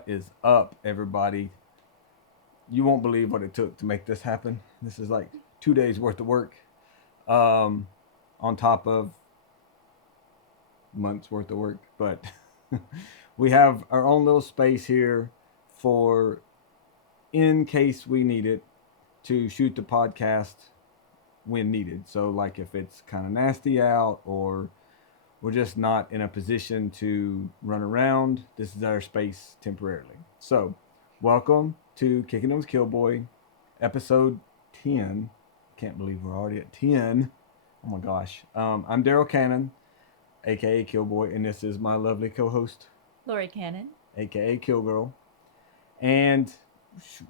What is up, everybody? You won't believe what it took to make this happen. This is like 2 days worth of work, um, on top of months worth of work. But we have our own little space here for in case we need it to shoot the podcast when needed. So, like if it's kind of nasty out or we're just not in a position to run around, this is our space temporarily. So, welcome to Kickin with Killboy, episode 10. Can't believe we're already at 10. Oh my gosh. I'm Daryl Cannon, aka Killboy, and this is my lovely co host, Lori Cannon. aka Killgirl. And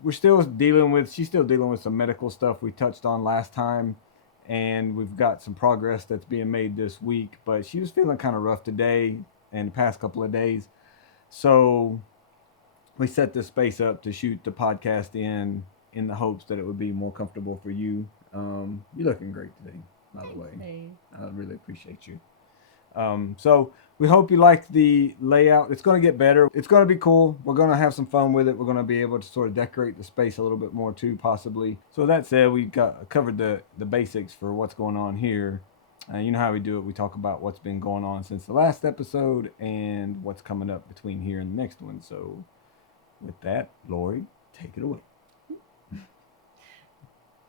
she's still dealing with some medical stuff we touched on last time, and we've got some progress that's being made this week. But she was feeling kind of rough today and the past couple of days, so we set this space up to shoot the podcast in the hopes that it would be more comfortable for you. You're looking great today, by the way. Hey. I really appreciate you. So we hope you like the layout. It's going to get better. It's going to be cool. We're going to have some fun with it. We're going to be able to sort of decorate the space a little bit more too, possibly. So that said, we covered the basics for what's going on here. You know how we do it. We talk about what's been going on since the last episode and what's coming up between here and the next one. So with that, Lori, take it away.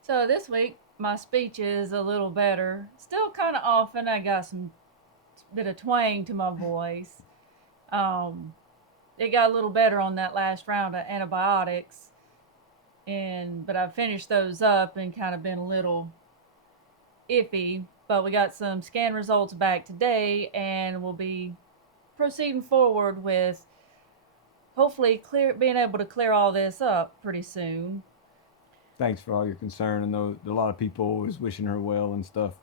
So this week, my speech is a little better. Still kind of off, and I got some bit of twang to my voice. It got a little better on that last round of antibiotics, but I finished those up and kind of been a little iffy. But we got some scan results back today, and we'll be proceeding forward with hopefully being able to clear all this up pretty soon. Thanks for all your concern. I know a lot of people was wishing her well and stuff.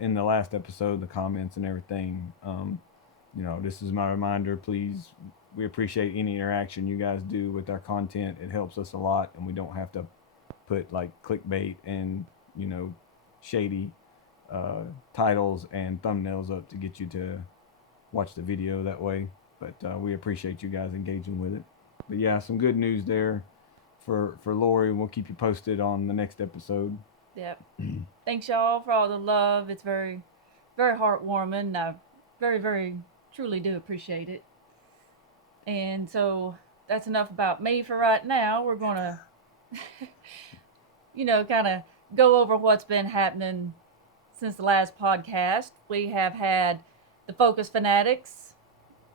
In the last episode, the comments and everything. This is my reminder. Please, we appreciate any interaction you guys do with our content. It helps us a lot, and we don't have to put like clickbait and shady titles and thumbnails up to get you to watch the video that way. But we appreciate you guys engaging with it. But yeah, some good news there for Lori. We'll keep you posted on the next episode. Yep. Thanks y'all for all the love. It's very, very heartwarming. I very, very truly do appreciate it. And so that's enough about me for right now. We're going to, kind of go over what's been happening since the last podcast. We have had the Focus Fanatics.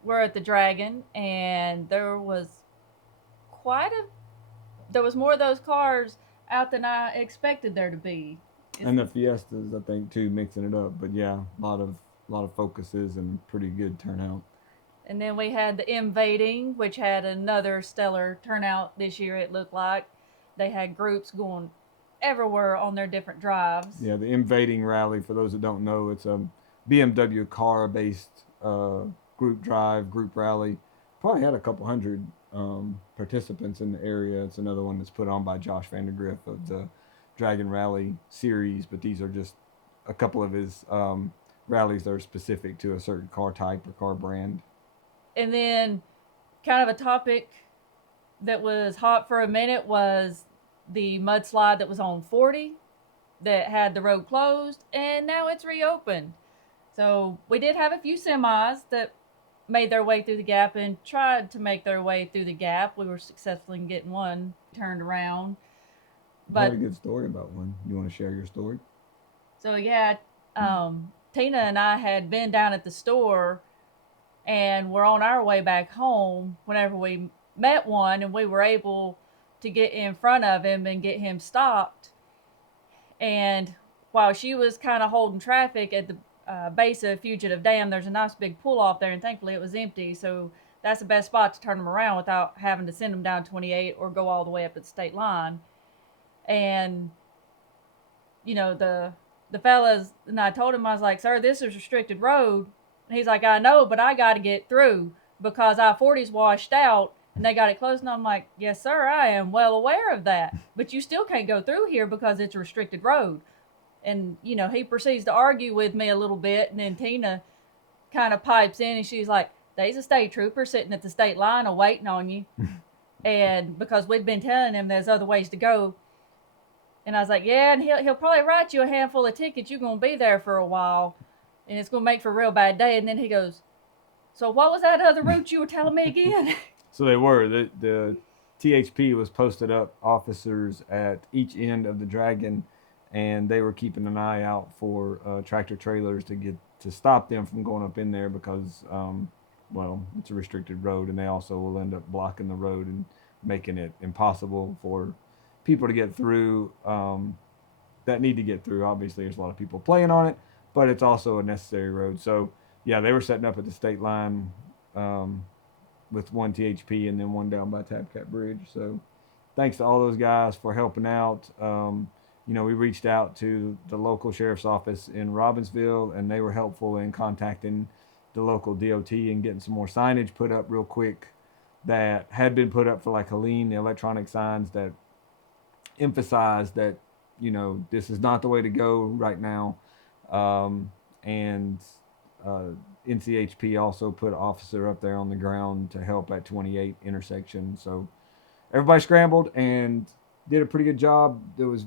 We're at the Dragon, and there was more of those cars out than I expected there to be. And the Fiestas, I think, too, mixing it up. But yeah, a lot of focuses and pretty good turnout. And then we had the Invading, which had another stellar turnout this year. It looked like they had groups going everywhere on their different drives. Yeah, the Invading rally, for those that don't know, it's a BMW car-based group rally. Probably had a couple hundred participants in the area. It's another one that's put on by Josh Vandergriff of the Dragon Rally series, but these are just a couple of his rallies that are specific to a certain car type or car brand. And then kind of a topic that was hot for a minute was the mudslide that was on 40 that had the road closed, and now it's reopened. So we did have a few semis that made their way through the gap and tried to make their way through the gap. We were successful in getting one turned around. But I had a good story about one. You want to share your story? So yeah, Tina and I had been down at the store, and we're on our way back home whenever we met one, and we were able to get in front of him and get him stopped. And while she was kind of holding traffic at the base of Fugitive Dam, there's a nice big pull off there, and thankfully it was empty, so that's the best spot to turn them around without having to send them down 28 or go all the way up to the state line. And the fellas, and I told him, I was like, sir, this is restricted road. And he's like, I know, but I got to get through because I-40's washed out and they got it closed. And I'm like, yes sir, I am well aware of that, but you still can't go through here because it's a restricted road. And he proceeds to argue with me a little bit, and then Tina kind of pipes in and she's like, There's a state trooper sitting at the state line waiting on you. And because we'd been telling him there's other ways to go. And I was like, yeah, and he'll probably write you a handful of tickets. You're going to be there for a while. And it's going to make for a real bad day. And then he goes, so what was that other route you were telling me again? So they were. The THP was posted up officers at each end of the Dragon, and they were keeping an eye out for tractor trailers to stop them from going up in there because, well, it's a restricted road, and they also will end up blocking the road and making it impossible for people to get through that need to get through. Obviously, there's a lot of people playing on it, but it's also a necessary road. So, yeah, they were setting up at the state line with one THP and then one down by Tapcat Bridge. So, thanks to all those guys for helping out. We reached out to the local sheriff's office in Robbinsville, and they were helpful in contacting the local DOT and getting some more signage put up real quick that had been put up for like Helene, the electronic signs that emphasize that, this is not the way to go right now. And NCHP also put an officer up there on the ground to help at 28 intersection. So everybody scrambled and did a pretty good job. There was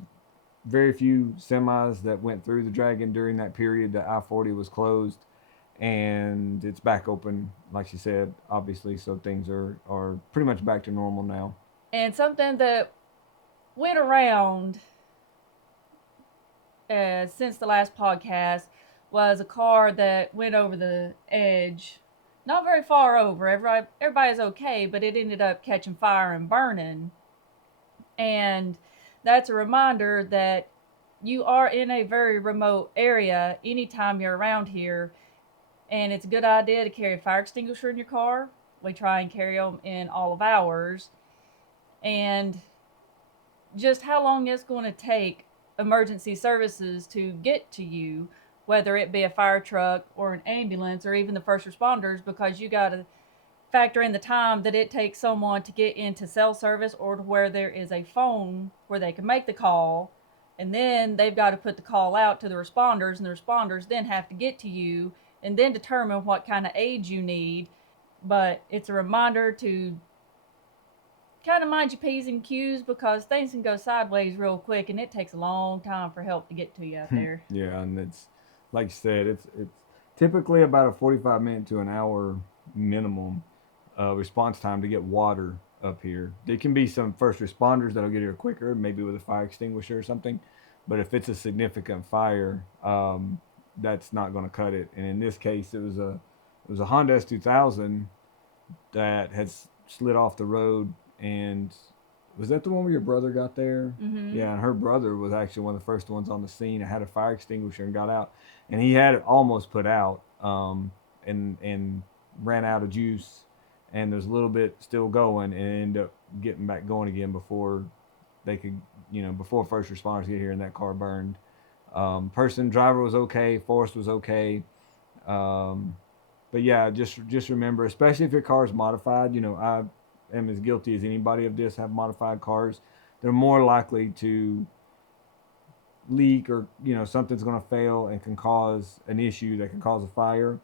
very few semis that went through the Dragon during that period. The I-40 was closed, and it's back open, like she said, obviously. So things are pretty much back to normal now. And something that went around since the last podcast was a car that went over the edge, not very far over. Everybody's okay, but it ended up catching fire and burning. And that's a reminder that you are in a very remote area anytime you're around here. And it's a good idea to carry a fire extinguisher in your car. We try and carry them in all of ours. And just how long it's going to take emergency services to get to you, whether it be a fire truck or an ambulance or even the first responders, because you got to factor in the time that it takes someone to get into cell service or to where there is a phone where they can make the call. And then they've got to put the call out to the responders, and the responders then have to get to you and then determine what kind of aid you need. But it's a reminder to kind of mind your P's and Q's, because things can go sideways real quick, and it takes a long time for help to get to you out there. Yeah, and it's like you said, it's typically about a 45-minute to an hour minimum response time to get water up here. There can be some first responders that'll get here quicker, maybe with a fire extinguisher or something. But if it's a significant fire, that's not going to cut it. And in this case, it was a Honda S2000 that had slid off the road. And was that the one where your brother got there? Mm-hmm. Yeah, and her brother was actually one of the first ones on the scene. It had a fire extinguisher and got out, and he had it almost put out, and ran out of juice, and there's a little bit still going, and ended up getting back going again before they could, before first responders get here, and that car burned. Driver was okay, Forrest was okay, but yeah, just remember, especially if your car is modified, I am as guilty as anybody of this, have modified cars. They're more likely to leak, or something's going to fail and can cause an issue that can cause a fire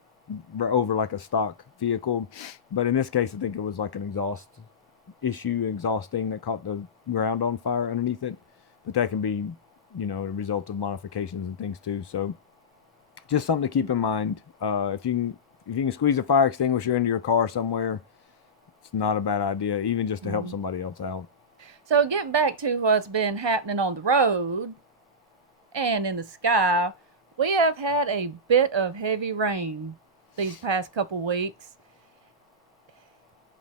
over like a stock vehicle. But in this case, I think it was like an exhaust thing that caught the ground on fire underneath it. But that can be a result of modifications and things too. So just something to keep in mind. If you can squeeze a fire extinguisher into your car somewhere, it's not a bad idea, even just to help somebody else out. So getting back to what's been happening on the road and in the sky, we have had a bit of heavy rain these past couple weeks.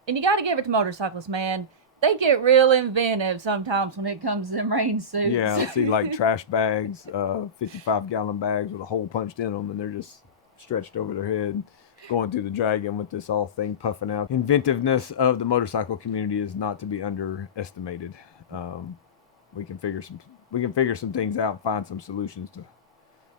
And you got to give it to motorcyclists, man. They get real inventive sometimes when it comes to them rain suits. Yeah, I see like trash bags, 55-gallon bags with a hole punched in them, and they're just stretched over their head, going through the Dragon with this all thing puffing out. Inventiveness of the motorcycle community is not to be underestimated. We can figure some things out, find some solutions to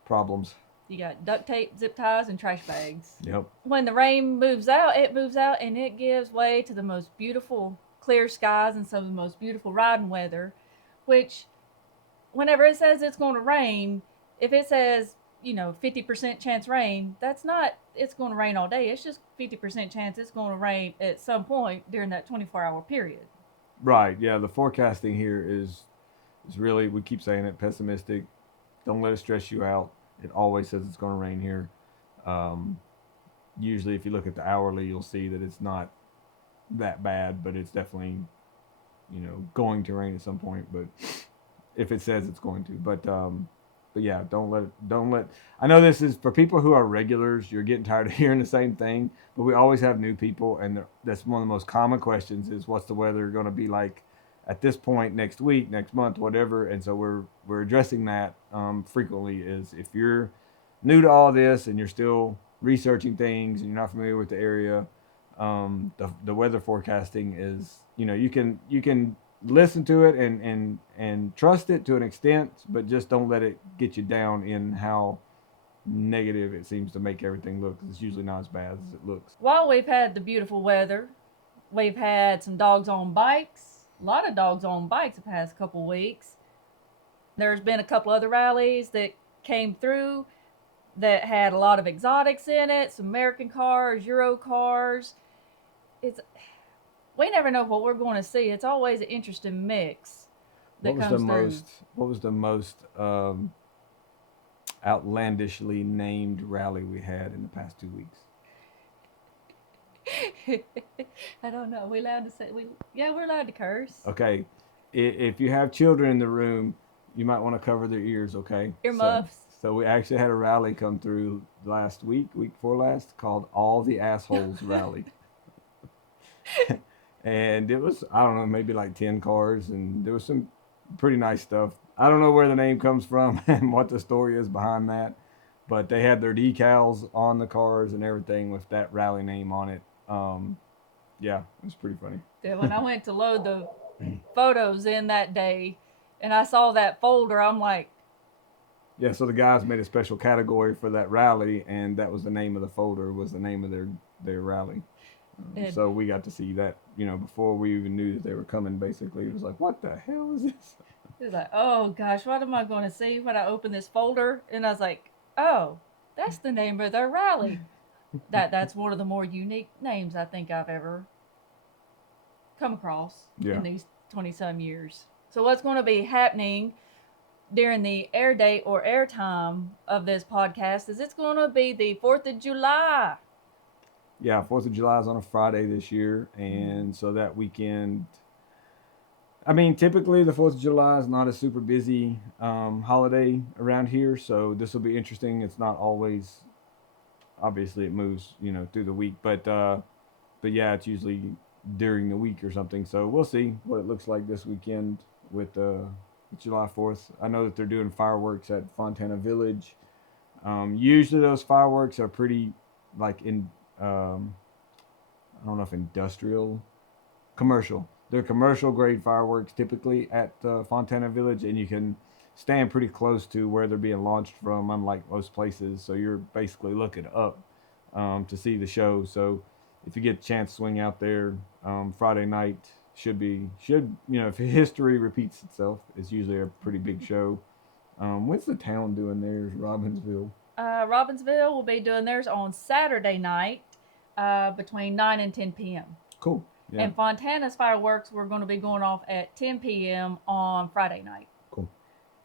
problems. You got duct tape, zip ties, and trash bags. Yep. When the rain moves out, and it gives way to the most beautiful clear skies and some of the most beautiful riding weather, which whenever it says it's going to rain, if it says, 50% chance rain. That's not, it's going to rain all day. It's just 50% chance it's going to rain at some point during that 24-hour period. Right. Yeah. The forecasting here is really, we keep saying it, pessimistic. Don't let it stress you out. It always says it's going to rain here. Um, Usually, if you look at the hourly, you'll see that it's not that bad, but it's definitely, going to rain at some point. But if it says it's going to, but yeah, don't let. I know this is for people who are regulars. You're getting tired of hearing the same thing, but we always have new people, and that's one of the most common questions: is what's the weather going to be like at this point next week, next month, whatever. And so we're addressing that frequently. Is if you're new to all this and you're still researching things and you're not familiar with the area, the weather forecasting is, you can listen to it and trust it to an extent, but just don't let it get you down in how negative it seems to make everything look, 'cause it's usually not as bad as it looks. While we've had the beautiful weather, we've had some dogs on bikes. A lot of dogs on bikes the past couple weeks. There's been a couple other rallies that came through that had a lot of exotics in it, some American cars, Euro cars. It's We never know what we're going to see. It's always an interesting mix that comes through. What was the most outlandishly named rally we had in the past 2 weeks? I don't know. We allowed to say we're allowed to curse. Okay, if you have children in the room, you might want to cover their ears. Okay, Earmuffs. So we actually had a rally come through last week before last, called All the Assholes Rally. And it was, I don't know, maybe like 10 cars, and there was some pretty nice stuff. I don't know where the name comes from and what the story is behind that, but they had their decals on the cars and everything with that rally name on it. Yeah, it was pretty funny. Yeah, when I went to load the photos in that day and I saw that folder, I'm like, Yeah, so the guys made a special category for that rally, and that was the name of the folder, was the name of their rally. So we got to see that, before we even knew that they were coming. Basically, it was like, what the hell is this? it was like, oh gosh, what am I going to see when I open this folder? And I was like, oh, that's the name of their rally. That's one of the more unique names I think I've ever come across in these 20-some years. So what's going to be happening during the air date or airtime of this podcast is it's going to be the 4th of July. Yeah, 4th of July is on a Friday this year, and so that weekend, I mean, typically the 4th of July is not a super busy holiday around here, so this will be interesting. It's not always, obviously it moves, through the week, but yeah, it's usually during the week or something, so we'll see what it looks like this weekend with July 4th. I know that they're doing fireworks at Fontana Village. Usually those fireworks are pretty, like, I don't know if industrial, commercial. They're commercial grade fireworks typically at Fontana Village, and you can stand pretty close to where they're being launched from, unlike most places. So you're basically looking up to see the show. So if you get a chance to swing out there Friday night, if history repeats itself, it's usually a pretty big show. What's the town doing theirs? Robbinsville. Robbinsville will be doing theirs on Saturday night between 9 and 10 p.m. Cool. Yeah. And Fontana's fireworks were going to be going off at 10 p.m. on Friday night. Cool.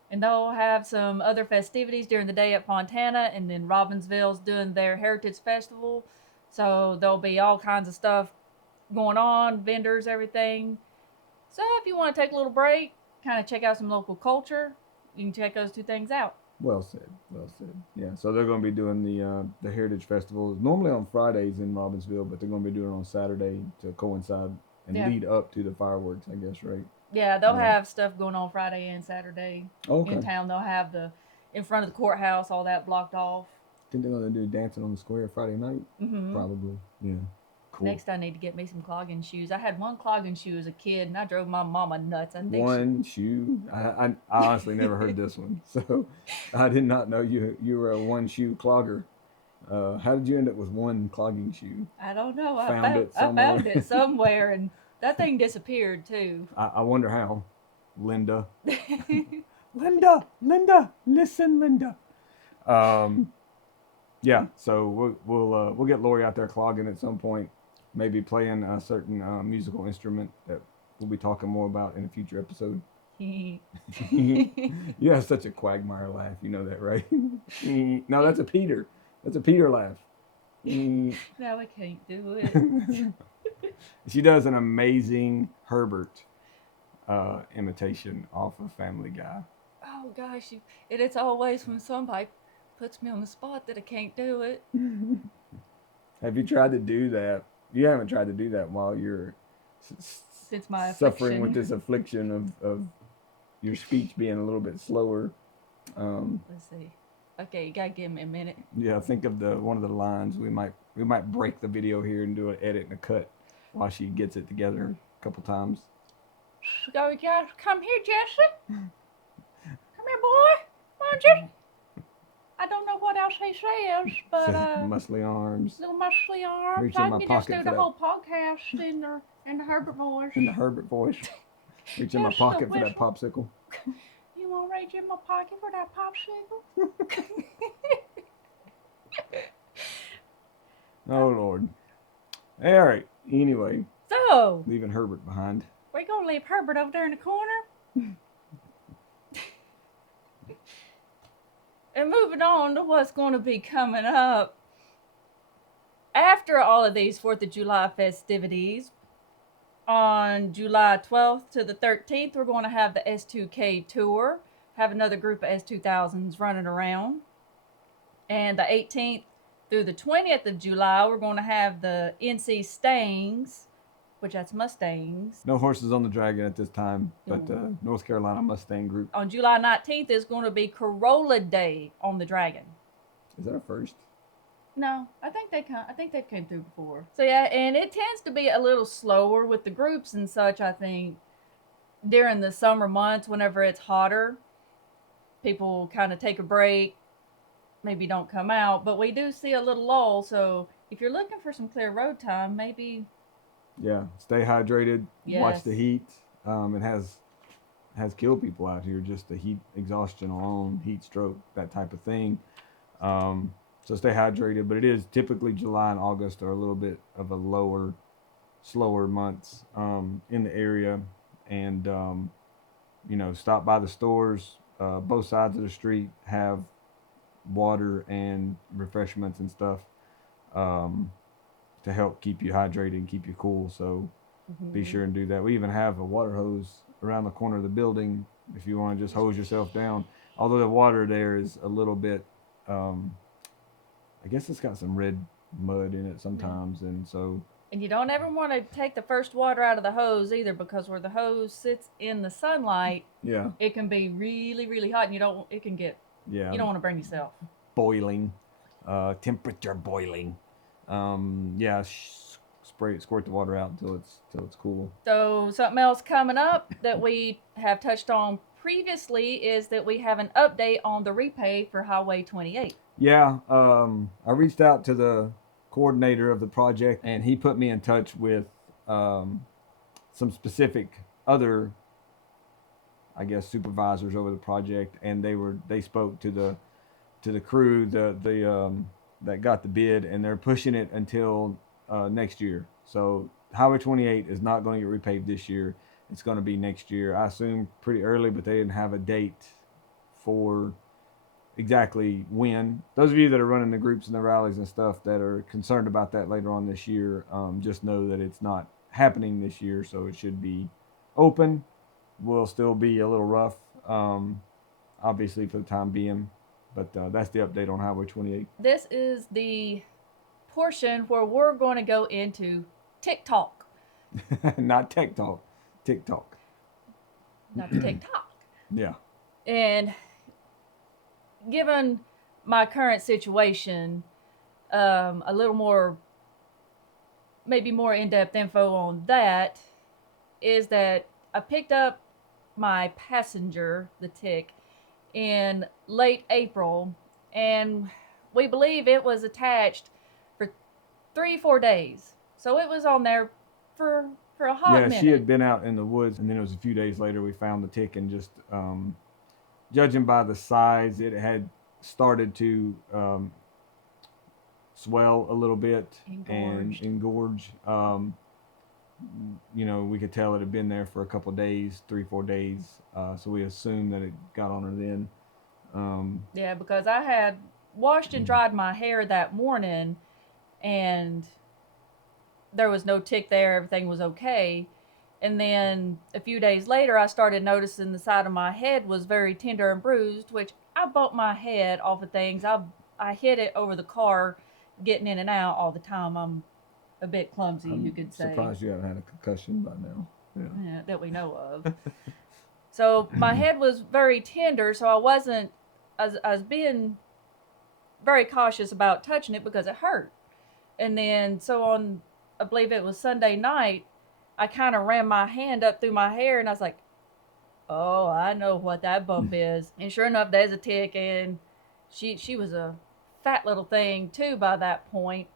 And they'll have some other festivities during the day at Fontana, and then Robbinsville's doing their Heritage Festival. So there'll be all kinds of stuff going on, vendors, everything. So if you want to take a little break, kind of check out some local culture, you can check those two things out. Well said. Well said. Yeah. So they're going to be doing the Heritage Festival normally on Fridays in Robbinsville, but they're going to be doing it on Saturday to coincide and lead up to the fireworks, I guess, right? Yeah, they'll have stuff going on Friday and Saturday in town. They'll have in front of the courthouse, all that blocked off. Think they're going to do dancing on the square Friday night? Mm-hmm. Probably. Yeah. Cool. Next, I need to get me some clogging shoes. I had one clogging shoe as a kid, and I drove my mama nuts. Shoe? I honestly never heard this one, so I did not know you were a one shoe clogger. How did you end up with one clogging shoe? I don't know. I found it somewhere, and that thing disappeared too. I wonder how. Linda. Linda, listen, Linda. Yeah, so we'll get Lori out there clogging at some point, maybe playing a certain musical instrument that we'll be talking more about in a future episode. You have such a quagmire laugh, you know that, right? No, that's a Peter. That's a Peter laugh. Now I can't do it. She does an amazing Herbert imitation off of Family Guy. Oh gosh, it's always when somebody puts me on the spot that I can't do it. Have you tried to do that? You haven't tried to do that while you're Since my suffering affliction. with this affliction of your speech being a little bit slower. Let's see. Okay, you gotta give me a minute. Yeah, think of one of the lines. We might break the video here and do an edit and a cut while she gets it together a couple times. Go, Jesse. Come here, Jesse. Come here, boy. Come on, Jesse. I don't know what else he says, but muscly arms. little muscly arms. Reach in I my can just pocket do for the that. whole podcast in the Herbert voice. In the Herbert voice. Reach in my Just pocket the for that popsicle. You want to reach in my pocket for that popsicle? Oh Lord. All right. Anyway, So, leaving Herbert behind. we're going to leave Herbert over there in the corner. And moving on to what's going to be coming up. After all of these 4th of July festivities, on July 12th to the 13th, we're going to have the S2K tour. Have another group of S2000s running around. And the 18th through the 20th of July, we're going to have the NC Stangs, which that's Mustangs. No horses on the dragon at this time, but North Carolina Mustang group. On July 19th is going to be Corolla Day on the Dragon. Is that a first? No, I think they've came through before. So yeah, and it tends to be a little slower with the groups and such. I think during the summer months, whenever it's hotter, people kind of take a break, maybe don't come out. But we do see a little lull. So if you're looking for some clear road time, maybe. Yeah, stay hydrated. Yes. Watch the heat. It has killed people out here. Just the heat exhaustion alone, heat stroke, that type of thing. So stay hydrated, but it is typically July and August are a little bit of a slower months in the area. And, stop by the stores. Both sides of the street have water and refreshments and stuff to help keep you hydrated and keep you cool. So be sure and do that. We even have a water hose around the corner of the building if you want to just hose yourself down. Although the water there is a little bit... I guess it's got some red mud in it sometimes, and so. And you don't ever want to take the first water out of the hose either, because where the hose sits in the sunlight, it can be really, really hot, and it can get. You don't want to burn yourself. Boiling, temperature boiling. Squirt the water out until it's cool. So something else coming up that we have touched on previously is that we have an update on the repay for Highway 28. Yeah, I reached out to the coordinator of the project, and he put me in touch with some specific other, I guess, supervisors over the project, and they spoke to the crew that got the bid, and they're pushing it until next year. So Highway 28 is not going to get repaved this year. It's going to be next year. I assume pretty early, but they didn't have a date for exactly when. Those of you that are running the groups and the rallies and stuff that are concerned about that later on this year, just know that it's not happening this year, so it should be open. Will still be a little rough, obviously, for the time being, but that's the update on Highway 28. This is the portion where we're going to go into TikTok. Not Tech Talk, TikTok. Not the TikTok. Yeah. And given my current situation, a little more, maybe more in-depth info on that is that I picked up my passenger, the Tick, in late April, and we believe it was attached for 3-4 days. So it was on there for a hot minute. Yeah, she had been out in the woods, and then it was a few days later we found the Tick, and just judging by the size, it had started to swell a little bit and engorge. We could tell it had been there for a couple of days, 3-4 days. So we assumed that it got on her then. Yeah, because I had washed and dried my hair that morning, and there was no tick there. Everything was okay. And then a few days later, I started noticing the side of my head was very tender and bruised, which I bumped my head off of things. I hit it over the car, getting in and out all the time. I'm a bit clumsy, you could say. Surprised you haven't had a concussion by now. Yeah, that we know of. So my head was very tender, so I was being very cautious about touching it because it hurt. And then, so on, I believe it was Sunday night, I kind of ran my hand up through my hair and I was like, oh, I know what that bump is. And sure enough, there's a tick, and she was a fat little thing too by that point.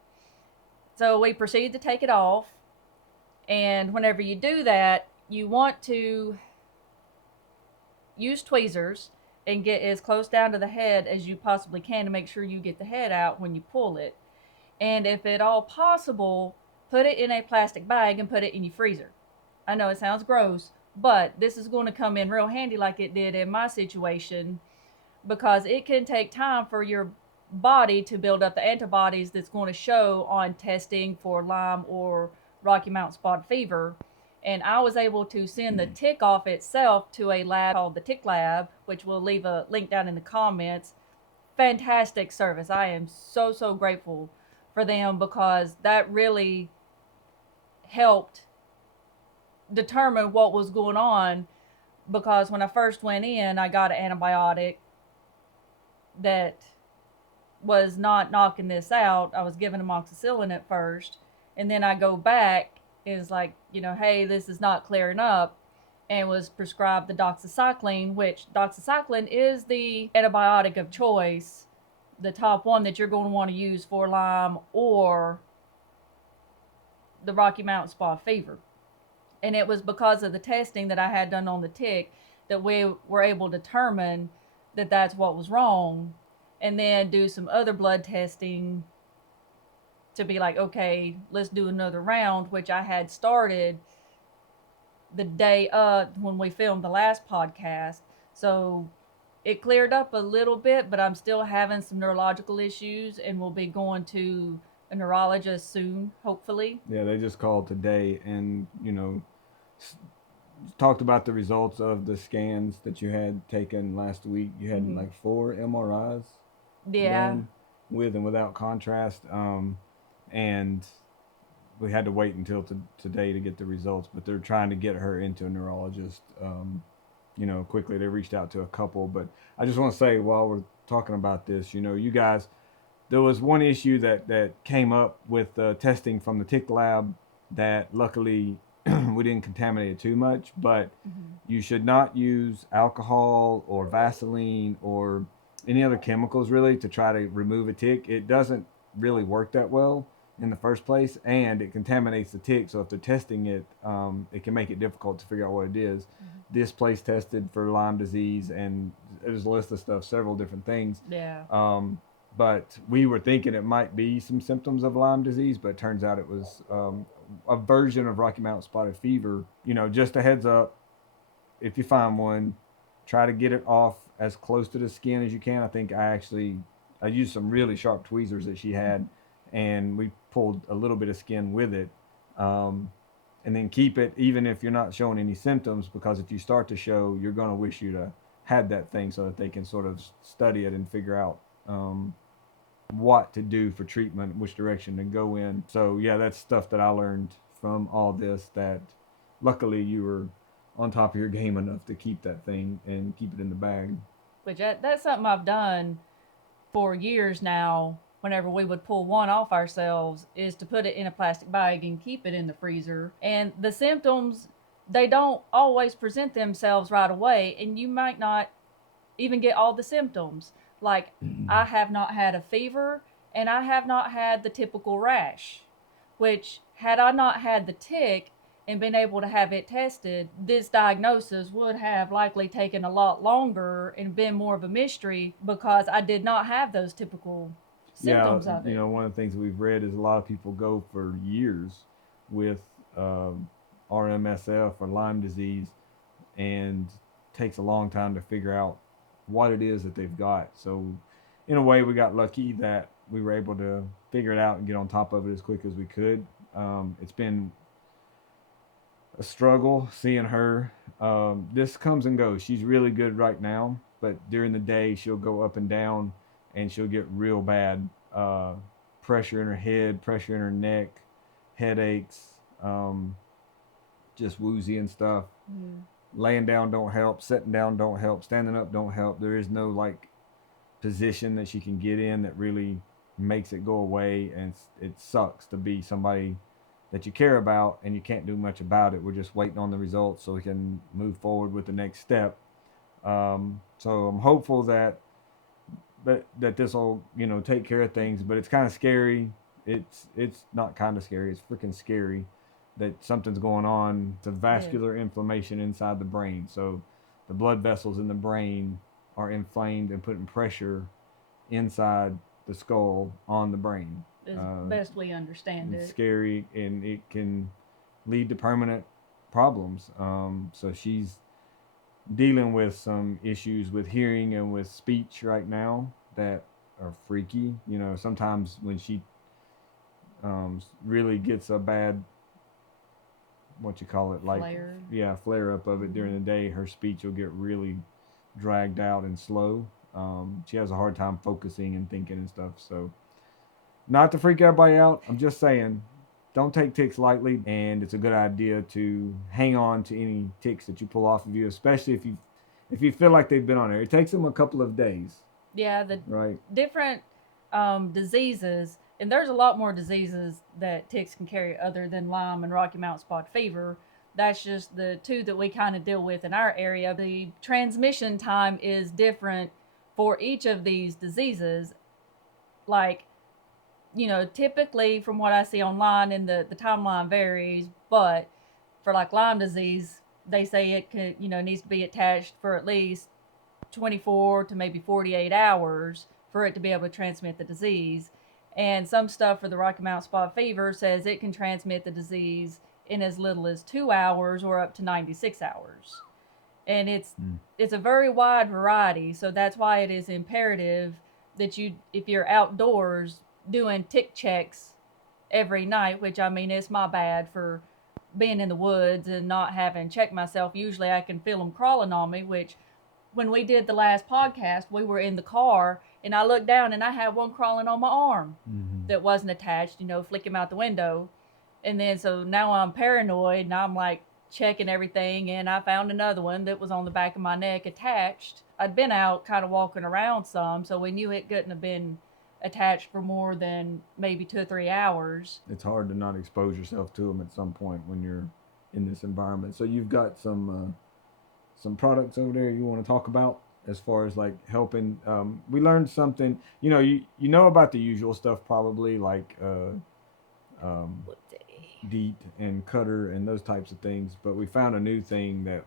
So we proceeded to take it off. And whenever you do that, you want to use tweezers and get as close down to the head as you possibly can to make sure you get the head out when you pull it. And if at all possible, put it in a plastic bag and put it in your freezer. I know it sounds gross, but this is going to come in real handy like it did in my situation, because it can take time for your body to build up the antibodies that's going to show on testing for Lyme or Rocky Mountain spotted fever. And I was able to send the tick off itself to a lab called the Tick Lab, which we'll leave a link down in the comments. Fantastic service. I am so grateful for them, because that really helped determine what was going on. Because when I first went in, I got an antibiotic that was not knocking this out. I was given amoxicillin at first, and then I go back, and it's like, hey, this is not clearing up, and was prescribed the doxycycline, which doxycycline is the antibiotic of choice, the top one that you're going to want to use for Lyme or the Rocky Mountain spotted fever. And it was because of the testing that I had done on the tick that we were able to determine that that's what was wrong, and then do some other blood testing to be like, okay, let's do another round, which I had started the day when we filmed the last podcast. So it cleared up a little bit, but I'm still having some neurological issues, and we'll be going to a neurologist soon, hopefully. Yeah, they just called today and, talked about the results of the scans that you had taken last week. You had like 4 MRIs done with and without contrast. And we had to wait until today to get the results, but they're trying to get her into a neurologist, quickly. They reached out to a couple, but I just want to say, while we're talking about this, you guys, there was one issue that came up with testing from the Tick Lab that luckily we didn't contaminate it too much, but you should not use alcohol or Vaseline or any other chemicals really to try to remove a tick. It doesn't really work that well in the first place, and it contaminates the tick. So if they're testing it, it can make it difficult to figure out what it is. This place tested for Lyme disease, and there's a list of stuff, several different things. But we were thinking it might be some symptoms of Lyme disease, but it turns out it was a version of Rocky Mountain spotted fever. Just a heads up, if you find one, try to get it off as close to the skin as you can. I think I used some really sharp tweezers that she had, and we pulled a little bit of skin with it. And then keep it, even if you're not showing any symptoms, because if you start to show, you're going to wish you'd have had that thing so that they can sort of study it and figure out what to do for treatment, which direction to go in. So yeah, that's stuff that I learned from all this, that luckily you were on top of your game enough to keep that thing and keep it in the bag. Which that's something I've done for years now. Whenever we would pull one off ourselves, is to put it in a plastic bag and keep it in the freezer. And the symptoms, they don't always present themselves right away, and you might not even get all the symptoms. Like, I have not had a fever, and I have not had the typical rash, which, had I not had the tick, and been able to have it tested, this diagnosis would have likely taken a lot longer and been more of a mystery because I did not have those typical Yeah, symptoms of you it. know, one of the things that we've read is a lot of people go for years with RMSF or Lyme disease, and takes a long time to figure out what it is that they've got. So, in a way, we got lucky that we were able to figure it out and get on top of it as quick as we could. It's been a struggle seeing her. This comes and goes. She's really good right now, but during the day she'll go up and down, and she'll get real bad pressure in her head, pressure in her neck, headaches, just woozy and stuff. Mm. Laying down don't help. Sitting down don't help. Standing up don't help. There is no like position that she can get in that really makes it go away, and it sucks to be somebody that you care about and you can't do much about it. We're just waiting on the results so we can move forward with the next step. So I'm hopeful that this will take care of things, but it's kind of scary. It's not kind of scary. It's freaking scary that something's going on. It's a Yes. vascular inflammation inside the brain. So the blood vessels in the brain are inflamed and putting pressure inside the skull on the brain. As best we understand It's it. scary, and it can lead to permanent problems. So she's dealing with some issues with hearing and with speech right now that are freaky. You know, sometimes when she really gets a bad, what you call it, like, Flare. yeah, flare up of it during the day, her speech will get really dragged out and slow. She has a hard time focusing and thinking and stuff. So, not to freak everybody out, I'm just saying, don't take ticks lightly, and it's a good idea to hang on to any ticks that you pull off of you, especially if you feel like they've been on there. It takes them a couple of days, Yeah, the right? different diseases, and there's a lot more diseases that ticks can carry other than Lyme and Rocky Mountain spot fever. That's just the two that we kind of deal with in our area. The transmission time is different for each of these diseases. Like, typically from what I see online, and the timeline varies, but for like Lyme disease, they say it could, needs to be attached for at least 24 to maybe 48 hours for it to be able to transmit the disease. And some stuff for the Rocky Mountain spot fever says it can transmit the disease in as little as 2 hours or up to 96 hours. And Mm. it's a very wide variety. So that's why it is imperative that you, if you're outdoors, doing tick checks every night, which I mean, it's my bad for being in the woods and not having checked myself. Usually I can feel them crawling on me, which when we did the last podcast, we were in the car and I looked down and I had one crawling on my arm Mm-hmm. that wasn't attached, flick him out the window. And then so now I'm paranoid and I'm like checking everything, and I found another one that was on the back of my neck attached. I'd been out kind of walking around some, so we knew it couldn't have been attached for more than maybe 2 or 3 hours. It's hard to not expose yourself to them at some point when you're in this environment. So you've got some products over there you want to talk about as far as like helping. We learned something. You know about the usual stuff probably, like um, DEET and Cutter and those types of things. But we found a new thing that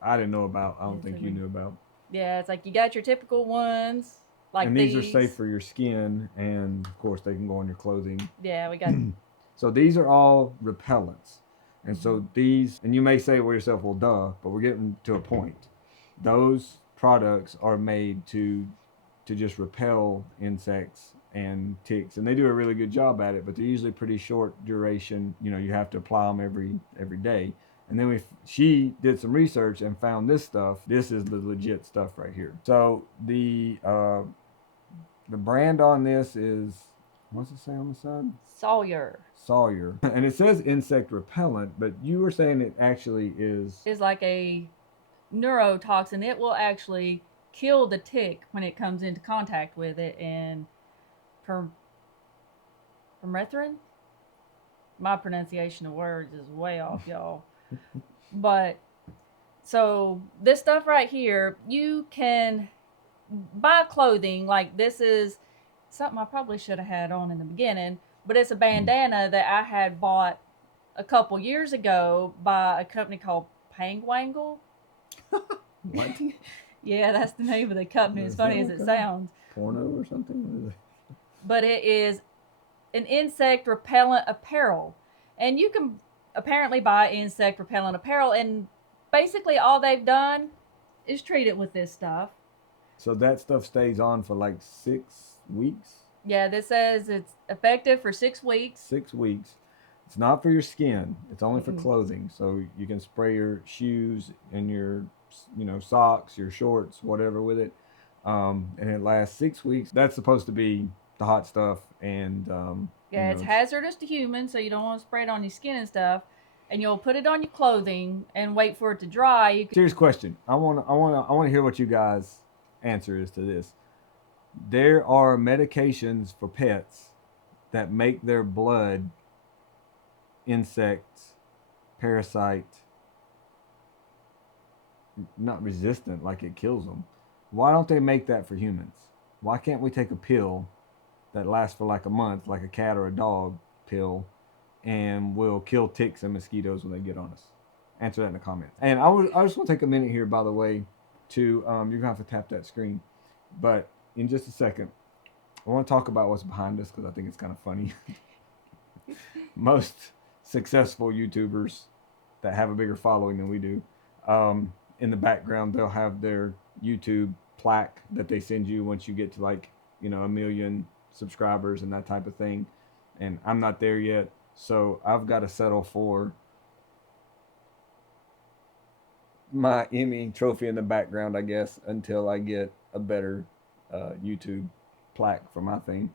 I didn't know about. I don't think you knew about. Yeah, it's like you got your typical ones like And these are safe these. for your skin, and of course they can go on your clothing. Yeah, we got. So these are all repellents. And so Mhm. these, and you may say, well, yourself, well, duh, but we're getting to a point. Those products are made to just repel insects and ticks, and they do a really good job at it. But they're usually pretty short duration. You have to apply them every day. And then she did some research and found this stuff. This is the legit stuff right here. So the brand on this is, what's it say on the side? Sawyer Sawyer. And it says insect repellent, but you were saying it actually is. is like a neurotoxin. It will actually kill the tick when it comes into contact with it. And per, permethrin, my pronunciation of words is way off, y'all. But so this stuff right here, you can buy clothing. Like, this is something I probably should have had on in the beginning, but it's a bandana that I had bought a couple years ago by a company called Wangle. What? Yeah, that's the name of the company. As Is that funny as like it a sounds. porno or something? What is it? But it is an insect repellent apparel. And you can apparently buy insect repellent apparel. And basically, all they've done is treat it with this stuff. So that stuff stays on for like 6 weeks? Yeah, this says it's effective for 6 weeks. 6 weeks. It's not for your skin. It's only for Mm-mm. clothing. So you can spray your shoes and your, socks, your shorts, whatever with it. And it lasts 6 weeks. That's supposed to be the hot stuff. And, Yeah, it's hazardous to humans, so you don't want to spray it on your skin and stuff. And you'll put it on your clothing and wait for it to dry. Serious question. I want to hear what you guys answer is to this. There are medications for pets that make their blood insect, parasite, not resistant, like it kills them. Why don't they make that for humans? Why can't we take a pill that lasts for like a month, like a cat or a dog pill, and will kill ticks and mosquitoes when they get on us? Answer that in the comments. And I just want to take a minute here, by the way, to you're gonna have to tap that screen, but in just a second, I want to talk about what's behind us because I think it's kind of funny. Most successful YouTubers that have a bigger following than we do, in the background they'll have their YouTube plaque that they send you once you get to like a million subscribers and that type of thing. And I'm not there yet, so I've got to settle for my Emmy trophy in the background, I guess, until I get a better YouTube plaque for my thing.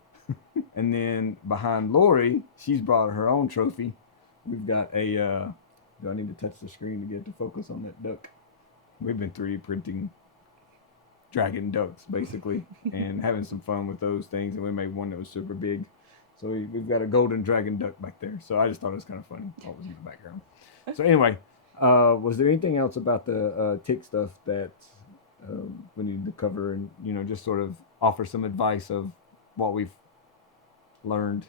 And then behind Lori, she's brought her own trophy. We've got a. Do I need to touch the screen to get it to focus on that duck? We've been 3D printing dragon ducks, basically, and having some fun with those things. And we made one that was super big. So we've got a golden dragon duck back there. So I just thought it was kind of funny what was in the background. So anyway, was there anything else about the tick stuff that we needed to cover and, just sort of offer some advice of what we've learned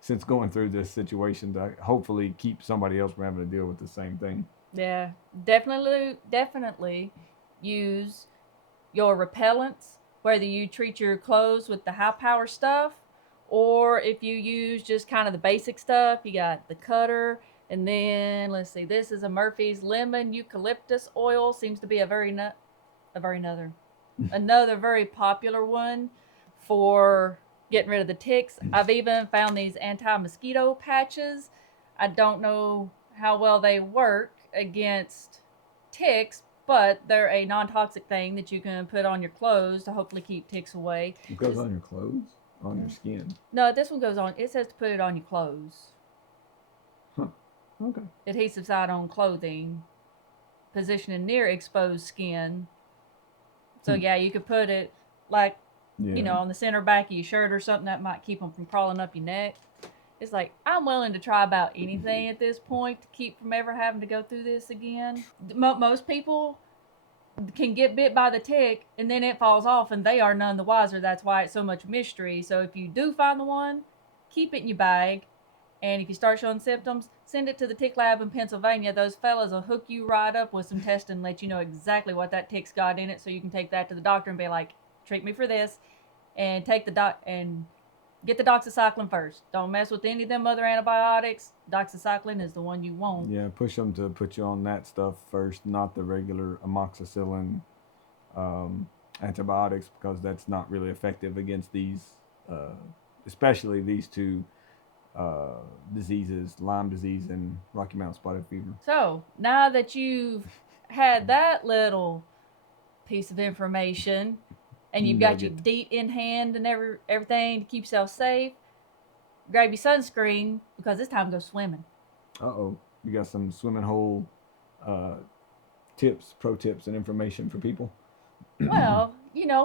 since going through this situation to hopefully keep somebody else from having to deal with the same thing? Yeah, definitely use your repellents, whether you treat your clothes with the high power stuff or if you use just kind of the basic stuff. You got the cutter, and then let's see, this is a Murphy's lemon eucalyptus oil. Seems to be another very popular one for getting rid of the ticks. I've even found these anti-mosquito patches. I don't know how well they work against ticks, but they're a non-toxic thing that you can put on your clothes to hopefully keep ticks away. It goes on your clothes? On your skin? No, this one goes on. It says to put it on your clothes. Huh. Okay. Adhesive side on clothing, positioning near exposed skin. So yeah, you could put it like, on the center back of your shirt or something that might keep them from crawling up your neck. It's like, I'm willing to try about anything at this point to keep from ever having to go through this again. Most people can get bit by the tick and then it falls off and they are none the wiser. That's why it's so much mystery. So if you do find the one, keep it in your bag. And if you start showing symptoms, send it to the tick lab in Pennsylvania. Those fellas will hook you right up with some testing and let you know exactly what that tick's got in it, so you can take that to the doctor and be like, treat me for this, and take the and get the doxycycline first. Don't mess with any of them other antibiotics. Doxycycline is the one you want. Yeah, push them to put you on that stuff first, not the regular amoxicillin antibiotics, because that's not really effective against these, especially these two diseases, Lyme disease and Rocky Mountain spotted fever. So now that you've had that little piece of information and you've got your DEET in hand and everything to keep yourself safe, grab your sunscreen because it's time to go swimming. Uh-oh. You got some swimming hole pro tips and information for people? Well,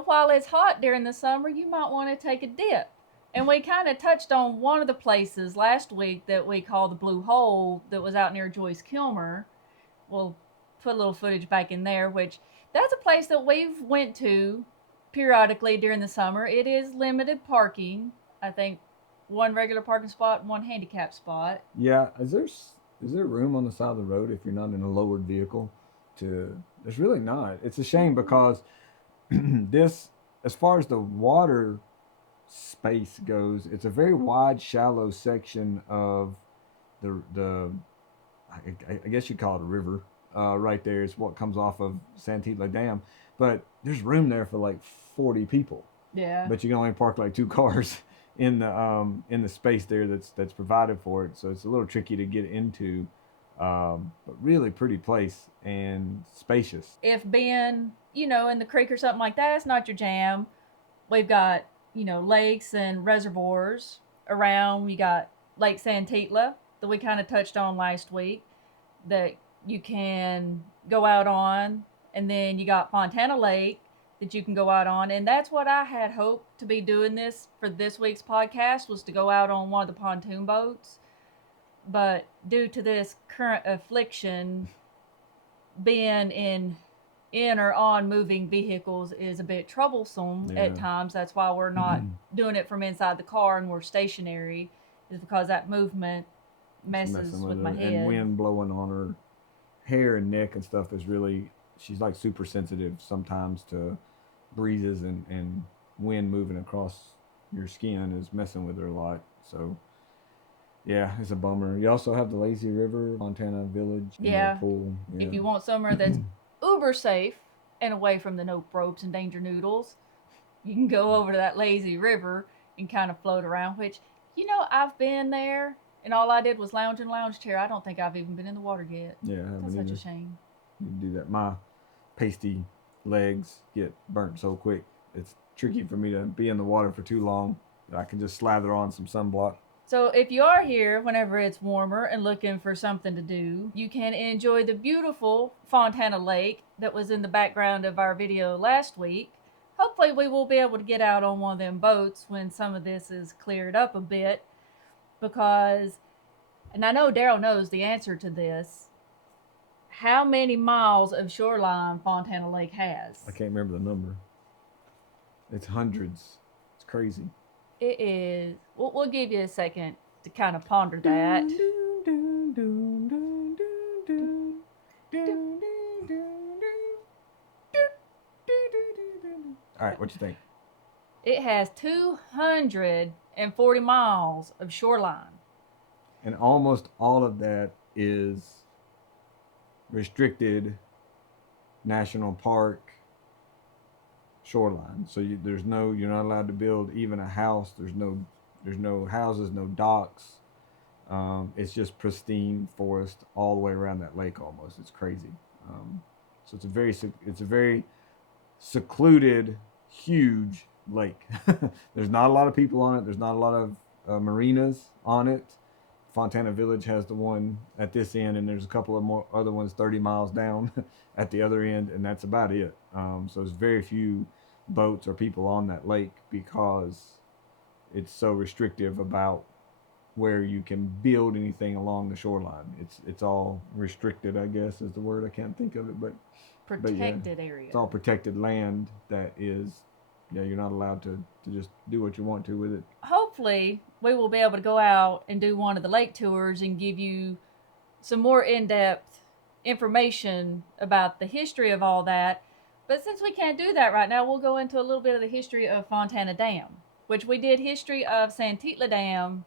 while it's hot during the summer, you might want to take a dip. And we kind of touched on one of the places last week that we call the Blue Hole that was out near Joyce Kilmer. We'll put a little footage back in there, which that's a place that we've went to periodically during the summer. It is limited parking. I think one regular parking spot, one handicap spot. Yeah, is there room on the side of the road if you're not in a lowered vehicle? There's really not. It's a shame because this, as far as the water space goes, it's a very wide, shallow section of the I guess you call it a river. Right there is what comes off of Santeetlah Dam, but there's room there for like 40 people. Yeah. But you can only park like two cars in the space there that's provided for it. So it's a little tricky to get into, but really pretty place and spacious. If being, in the creek or something like that, it's not your jam. We've got, lakes and reservoirs around. We got Lake Santeetlah that we kind of touched on last week that you can go out on. And then you got Fontana Lake that you can go out on. And that's what I had hoped to be doing this for this week's podcast, was to go out on one of the pontoon boats. But due to this current affliction, being in or on moving vehicles is a bit troublesome at times. That's why we're not doing it from inside the car and we're stationary, is because that movement messes with my head. And wind blowing on her hair and neck and stuff is really, she's like super sensitive sometimes to breezes, and wind moving across your skin is messing with her a lot. So yeah, it's a bummer. You also have the lazy river, Fontana Village, Yeah. pool. If you want somewhere that's uber safe and away from the nope ropes and danger noodles, you can go over to that lazy river and kind of float around, which, I've been there and all I did was lounge in a lounge chair. I don't think I've even been in the water yet. Yeah, I That's haven't such either. a shame. You do that. My pasty legs get burnt so quick. It's tricky for me to be in the water for too long. I can just slather on some sunblock. So if you are here whenever it's warmer and looking for something to do, you can enjoy the beautiful Fontana Lake that was in the background of our video last week. Hopefully we will be able to get out on one of them boats when some of this is cleared up a bit, because, and I know Daryl knows the answer to this, how many miles of shoreline Fontana Lake has? I can't remember the number. It's hundreds. It's crazy. It is. We'll give you a second to kind of ponder that. All right, what you think? It has 240 miles of shoreline. And almost all of that is restricted national park shoreline. So you're not allowed to build even a house. There's no houses, no docks. It's just pristine forest all the way around that lake. Almost, it's crazy. So it's a very secluded, huge lake. There's not a lot of people on it. There's not a lot of marinas on it. Fontana Village has the one at this end, and there's a couple of more other ones 30 miles down at the other end, and that's about it. So there's very few boats or people on that lake because it's so restrictive about where you can build anything along the shoreline. It's all restricted, I guess is the word. I can't think of it, but Protected area. It's all protected land that is, you're not allowed to just do what you want to with it. Hopefully, we will be able to go out and do one of the lake tours and give you some more in-depth information about the history of all that. But since we can't do that right now, we'll go into a little bit of the history of Fontana Dam, which we did history of Santeetlah Dam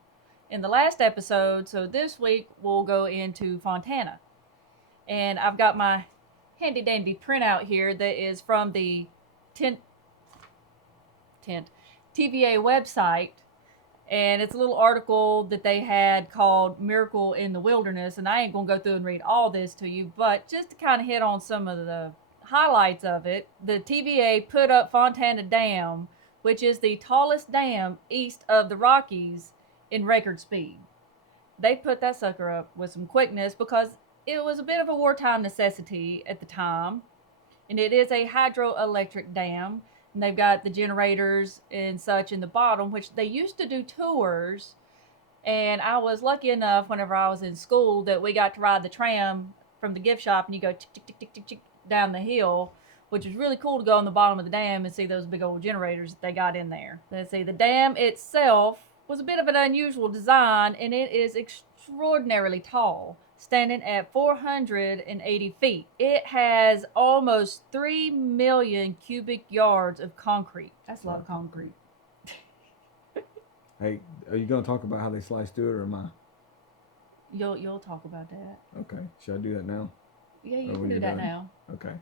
in the last episode. So this week, we'll go into Fontana. And I've got my handy dandy printout here that is from the TVA website, and it's a little article that they had called Miracle in the Wilderness, and I ain't gonna go through and read all this to you, but just to kind of hit on some of the highlights of it. The TVA put up Fontana Dam, which is the tallest dam east of the Rockies in record speed. They put that sucker up with some quickness because it was a bit of a wartime necessity at the time, and it is a hydroelectric dam, and they've got the generators and such in the bottom, which they used to do tours, and I was lucky enough whenever I was in school that we got to ride the tram from the gift shop, and you go tick, tick, tick, tick, tick, tick, down the hill, which was really cool to go on the bottom of the dam and see those big old generators that they got in there. Let's see, the dam itself was a bit of an unusual design, and it is extraordinarily tall, standing at 480 feet. It has almost 3 million cubic yards of concrete. That's a lot of concrete. Hey, are you gonna talk about how they sliced through it, or am I? You'll talk about that. Okay. Should I do that now? Yeah, you Or can when do you're that done? now. Okay.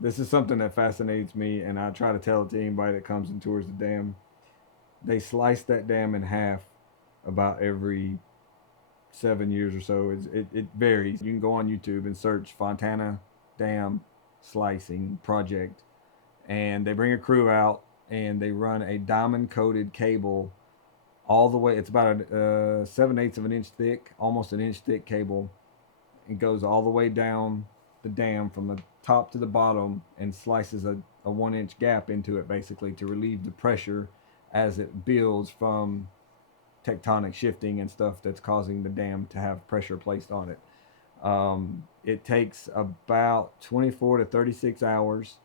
This is something that fascinates me, and I try to tell it to anybody that comes in tours the dam. They slice that dam in half about every 7 years or so. It varies. You can go on YouTube and search Fontana Dam Slicing Project, and they bring a crew out and they run a diamond coated cable all the way. It's about a 7/8 of an inch thick, almost an inch thick cable. It goes all the way down the dam from the top to the bottom and slices a 1 inch gap into it basically to relieve the pressure as it builds from tectonic shifting and stuff that's causing the dam to have pressure placed on it. It takes about 24 to 36 hours.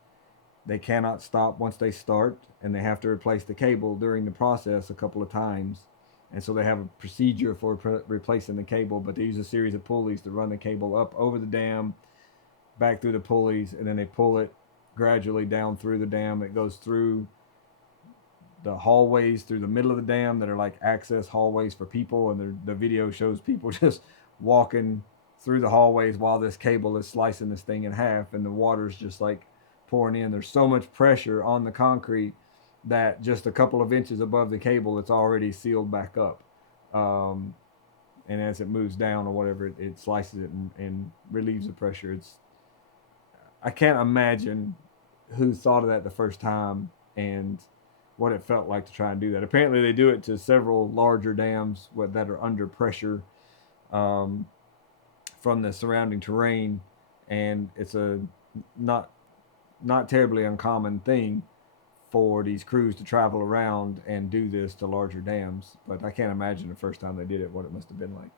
They cannot stop once they start, and they have to replace the cable during the process a couple of times. And so they have a procedure for replacing the cable, but they use a series of pulleys to run the cable up over the dam, back through the pulleys, and then they pull it gradually down through the dam. It goes through the hallways through the middle of the dam that are like access hallways for people, and the video shows people just walking through the hallways while this cable is slicing this thing in half, and the water's just like pouring in. There's so much pressure on the concrete that just a couple of inches above the cable, it's already sealed back up. And as it moves down or whatever, it slices it and relieves the pressure. I can't imagine who thought of that the first time and what it felt like to try and do that. Apparently, they do it to several larger dams that are under pressure um, from the surrounding terrain, and it's a not not terribly uncommon thing for these crews to travel around and do this to larger dams. But I can't imagine the first time they did it what it must have been like.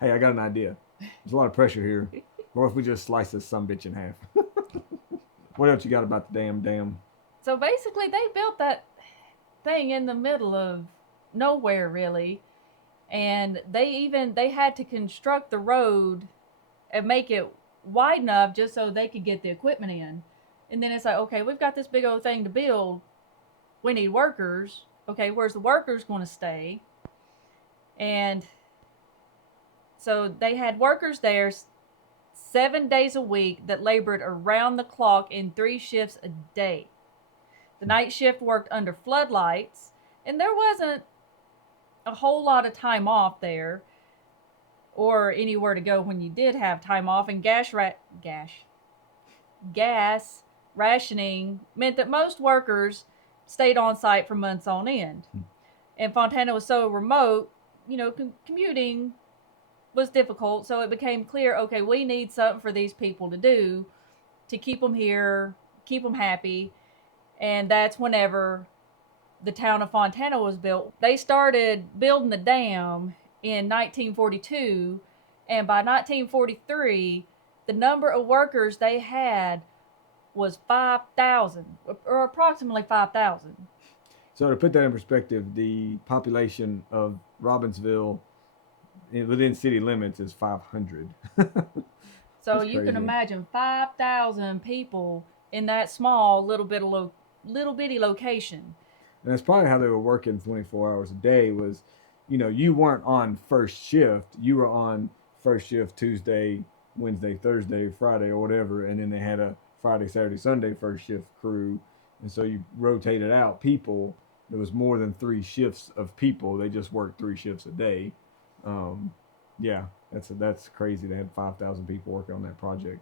Hey, I got an idea. There's a lot of pressure here. What if we just slice this some bitch in half? What else you got about the damn dam? So basically, they built that thing in the middle of nowhere, really, and they had to construct the road and make it wide enough just so they could get the equipment in. And then it's like, okay, we've got this big old thing to build. We need workers. Okay, where's the workers going to stay? And so they had workers there 7 days a week that labored around the clock in 3 shifts a day. The night shift worked under floodlights, and there wasn't a whole lot of time off there or anywhere to go when you did have time off. And gas rationing meant that most workers stayed on site for months on end. And Fontana was so remote, commuting was difficult. So it became clear, okay, we need something for these people to do to keep them here, keep them happy. And that's whenever the town of Fontana was built. They started building the dam in 1942, and by 1943, the number of workers they had was 5,000, or approximately 5,000. So to put that in perspective, the population of Robbinsville within city limits is 500. So you can imagine 5,000 people in that small little bitty location. And that's probably how they were working 24 hours a day was, you weren't on first shift. You were on first shift Tuesday, Wednesday, Thursday, Friday, or whatever. And then they had a Friday, Saturday, Sunday first shift crew. And so you rotated out people. There was more than 3 shifts of people. They just worked 3 shifts a day. Yeah, that's crazy. They had 5,000 people working on that project.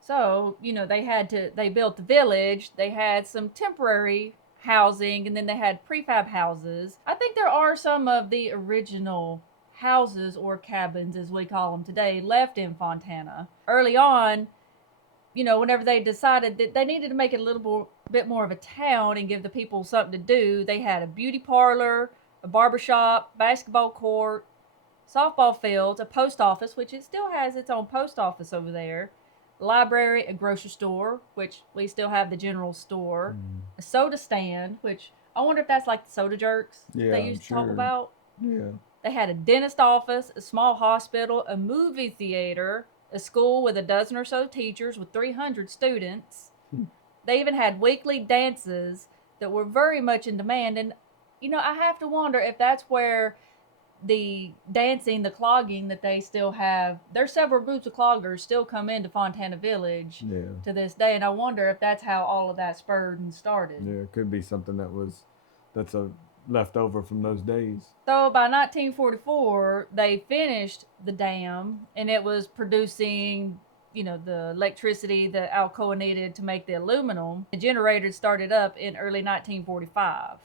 So, they built the village. They had some temporary housing, and then they had prefab houses. I think there are some of the original houses or cabins, as we call them today, left in Fontana. Early on, whenever they decided that they needed to make it a little bit more of a town and give the people something to do, they had a beauty parlor, a barbershop, basketball court, softball fields, a post office, which it still has its own post office over there, a library, a grocery store, which we still have the general store, a soda stand, which I wonder if that's like the soda jerks Yeah, they used to talk about. Yeah. They had a dentist office, a small hospital, a movie theater, a school with a dozen or so teachers with 300 students. They even had weekly dances that were very much in demand. And, I have to wonder if that's where the dancing, the clogging that they still have, there's several groups of cloggers still come into Fontana Village to this day. And I wonder if that's how all of that spurred and started. Yeah, it could be something that's a leftover from those days. So by 1944, they finished the dam and it was producing, the electricity that Alcoa needed to make the aluminum. The generator started up in early 1945.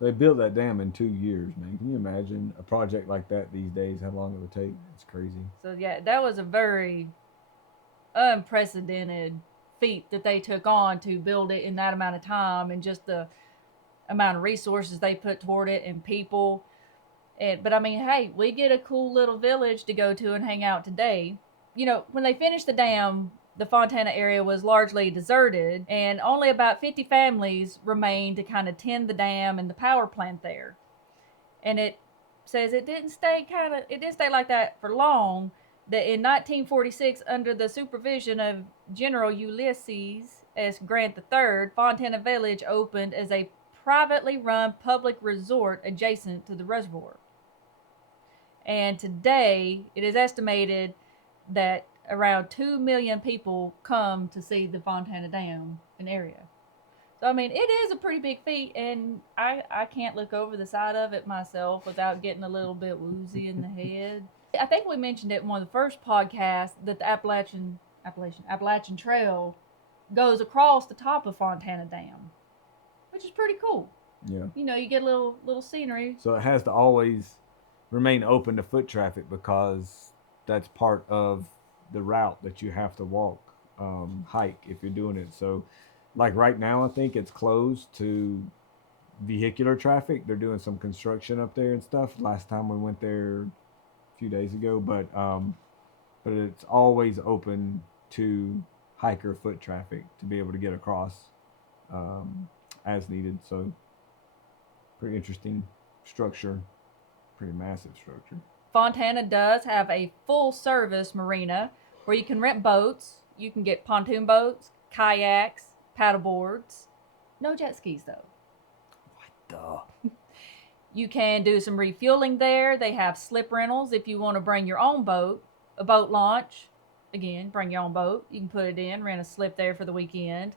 They built that dam in 2 years, man. Can you imagine a project like that these days? How long it would take? It's crazy. So yeah, that was a very unprecedented feat that they took on to build it in that amount of time, and just the amount of resources they put toward it and people. But I mean, hey, we get a cool little village to go to and hang out today. When they finished the dam, the Fontana area was largely deserted, and only about 50 families remained to kind of tend the dam and the power plant there. And it says it didn't stay like that for long. That in 1946, under the supervision of General Ulysses S. Grant III, Fontana Village opened as a privately run public resort adjacent to the reservoir. And today, it is estimated that around 2 million people come to see the Fontana Dam and area. So, I mean, it is a pretty big feat, and I can't look over the side of it myself without getting a little bit woozy in the head. I think we mentioned it in one of the first podcasts that the Appalachian Trail goes across the top of Fontana Dam, which is pretty cool. Yeah. You get a little scenery. So it has to always remain open to foot traffic because that's part of the route that you have to walk, hike if you're doing it. So, like right now, I think it's closed to vehicular traffic. They're doing some construction up there and stuff. Last time we went there a few days ago, but it's always open to hiker foot traffic to be able to get across as needed. So, pretty interesting structure, pretty massive structure. Fontana does have a full service marina where you can rent boats. You can get pontoon boats, kayaks, paddleboards. No jet skis though. What the? You can do some refueling there. They have slip rentals if you want to bring your own boat. A boat launch. Again, bring your own boat. You can put it in, rent a slip there for the weekend.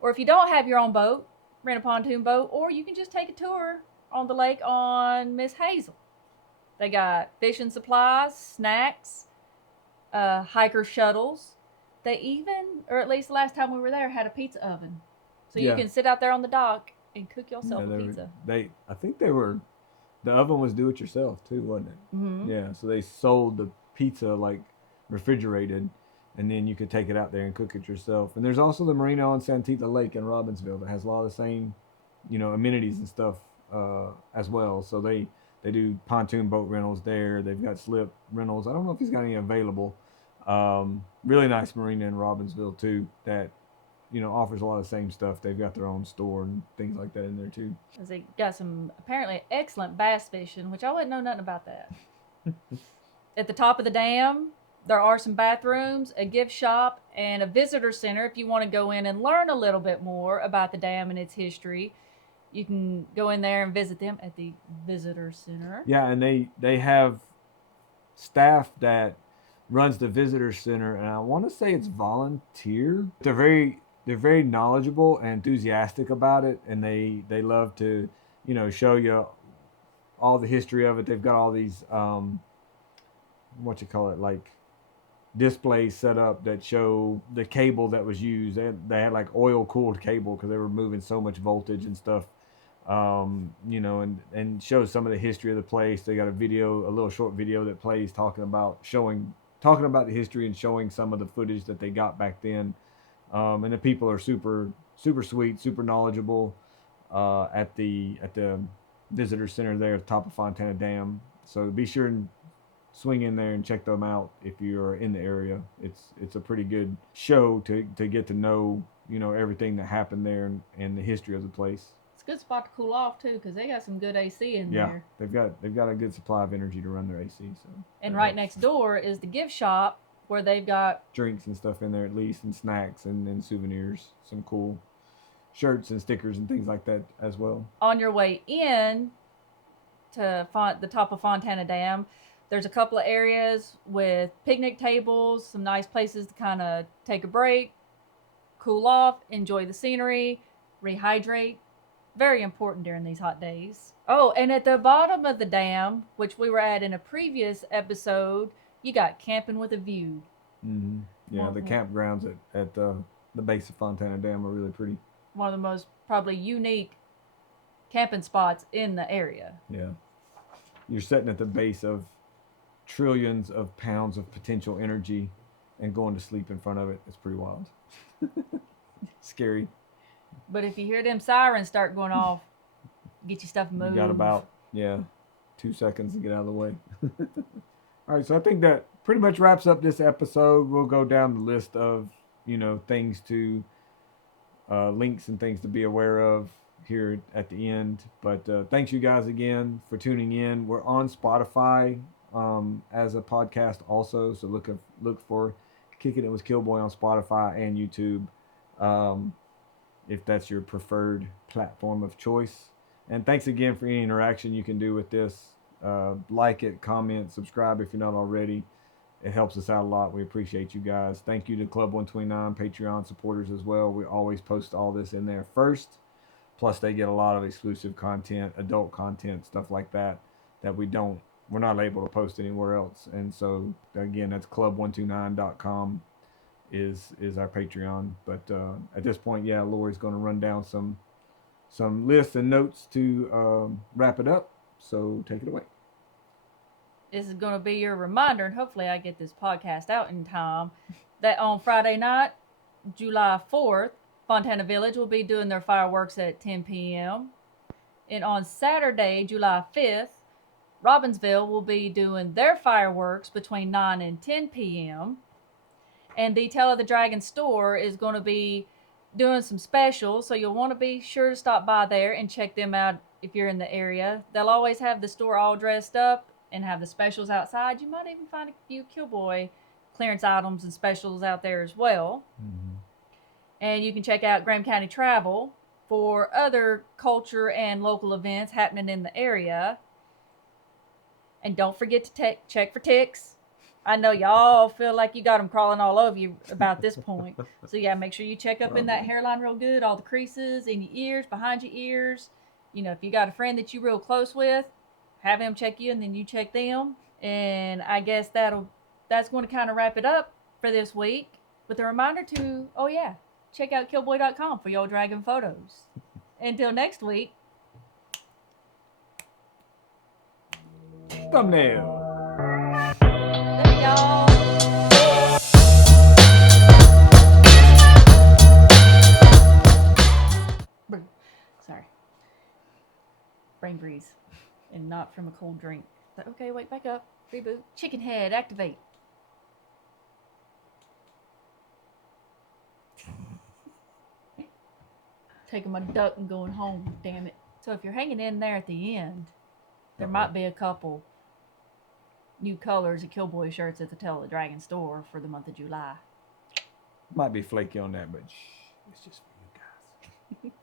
Or if you don't have your own boat, rent a pontoon boat, or you can just take a tour on the lake on Miss Hazel. They got fishing supplies, snacks, hiker shuttles. They even, or at least the last time we were there, had a pizza oven. So you can sit out there on the dock and cook yourself a pizza. I think the oven was do it yourself too, wasn't it? Mm-hmm. Yeah, so they sold the pizza like refrigerated, and then you could take it out there and cook it yourself. And there's also the Marina on Santeetlah Lake in Robbinsville that has a lot of the same, amenities and stuff as well. So they do pontoon boat rentals there. They've got slip rentals. I don't know if he's got any available. Really nice marina in Robbinsville too that offers a lot of the same stuff. They've got their own store and things like that in there too. They got some apparently excellent bass fishing, which I wouldn't know nothing about that. At the top of the dam, there are some bathrooms, a gift shop, and a visitor center if you want to go in and learn a little bit more about the dam and its history. You can go in there and visit them at the visitor center. Yeah, and they have staff that runs the visitor center, and I want to say it's volunteer. They're very knowledgeable and enthusiastic about it, and they love to show you all the history of it. They've got all these like displays set up that show the cable that was used. They had like oil cooled cable because they were moving so much voltage and stuff. And shows some of the history of the place. They got a little short video that plays talking about the history and showing some of the footage that they got back then. And the people are super, super sweet, super knowledgeable at the visitor center there at the top of Fontana Dam. So be sure and swing in there and check them out if you're in the area. It's a pretty good show to get to know everything that happened there and the history of the place. It's a good spot to cool off too, because they got some good AC in Yeah, there. they've got a good supply of energy to run their AC. So And that right helps. next door is the gift shop where they've got Drinks and stuff in there at least, and snacks and souvenirs, some cool shirts and stickers and things like that as well. on your way in to the top of Fontana Dam. There's a couple of areas with picnic tables, some nice places to kind of take a break, cool off, enjoy the scenery, rehydrate. Very important during these hot days. Oh, and at the bottom of the dam, which we were at in a previous episode, you got camping with a view. Mm-hmm. Yeah, the campgrounds at the base of Fontana Dam are really pretty. One of the most probably unique camping spots in the area. Yeah, you're sitting at the base of trillions of pounds of potential energy and going to sleep in front of it. It's pretty wild. Scary. But if you hear them sirens start going off, get your stuff moved. You got about 2 seconds to get out of the way. All right, so I think that pretty much wraps up this episode. We'll go down the list of things to links and things to be aware of here at the end. But thanks you guys again for tuning in. We're on Spotify as a podcast also, so look for Kicking It with Killboy on Spotify and YouTube, if that's your preferred platform of choice. And thanks again for any interaction you can do with this. Like it, comment, subscribe if you're not already. It helps us out a lot. We appreciate you guys. Thank you to Club 129 Patreon supporters as well. We always post all this in there first. Plus, they get a lot of exclusive content, adult content, stuff like that we're not able to post anywhere else. And so, again, that's club129.com is our Patreon. But at this point, Lori's going to run down some lists and notes to wrap it up. So take it away. This is going to be your reminder, and hopefully I get this podcast out in time, that on Friday night, July 4th, Fontana Village will be doing their fireworks at 10 p.m. And on Saturday, July 5th, Robbinsville will be doing their fireworks between 9 and 10 p.m. And the Tale of the Dragon store is going to be doing some specials, so you'll want to be sure to stop by there and check them out if you're in the area. They'll always have the store all dressed up and have the specials outside. You might even find a few Killboy clearance items and specials out there as well. Mm-hmm. And you can check out Graham County Travel for other culture and local events happening in the area. And don't forget to check for ticks. I know y'all feel like you got them crawling all over you about this point. So make sure you check up in that hairline real good, all the creases in your ears, behind your ears. If you got a friend that you're real close with, have him check you and then you check them. And I guess that's going to kind of wrap it up for this week with a reminder to, check out killboy.com for your dragon photos. Until next week. Thumbnail. There y'all. Sorry. Brain freeze. And not from a cold drink. Okay, wait, back up. Reboot. Chicken head, activate. Taking my duck and going home, damn it. So if you're hanging in there at the end, there might be a couple new colors of Killboy shirts at the Tale of the Dragon store for the month of July. Might be flaky on that, but it's just for you guys.